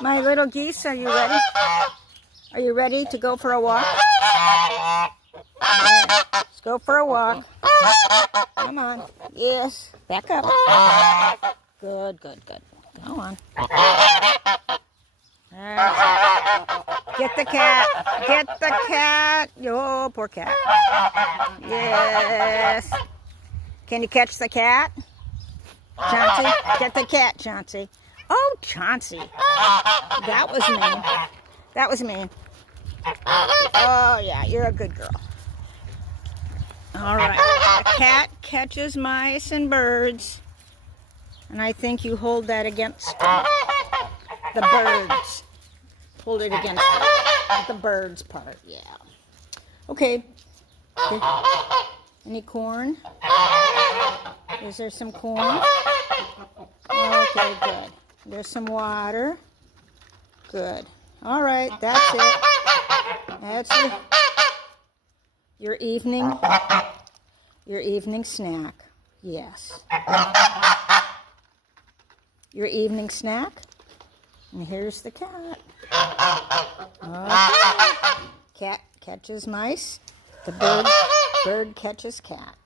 My little geese, are you ready? Are you ready to go for a walk? Yeah. Let's go for a walk. Come on. Yes. Back up. Good, good, good. Go on. Get the cat. Get the cat. Oh, poor cat. Yes. Can you catch the cat? Chauncey, get the cat, Chauncey. Oh, Chauncey. That was mean. That was mean. Oh, yeah, you're a good girl. All right. The cat catches mice and birds. And I think you hold that against the birds. Hold it against the birds part, yeah. Okay. Any corn? Is there some corn? Okay, good. There's some water. Good. All right, that's it. That's your evening snack. Yes. Your evening snack. And here's the cat. Okay. Cat catches mice. The bird catches cat.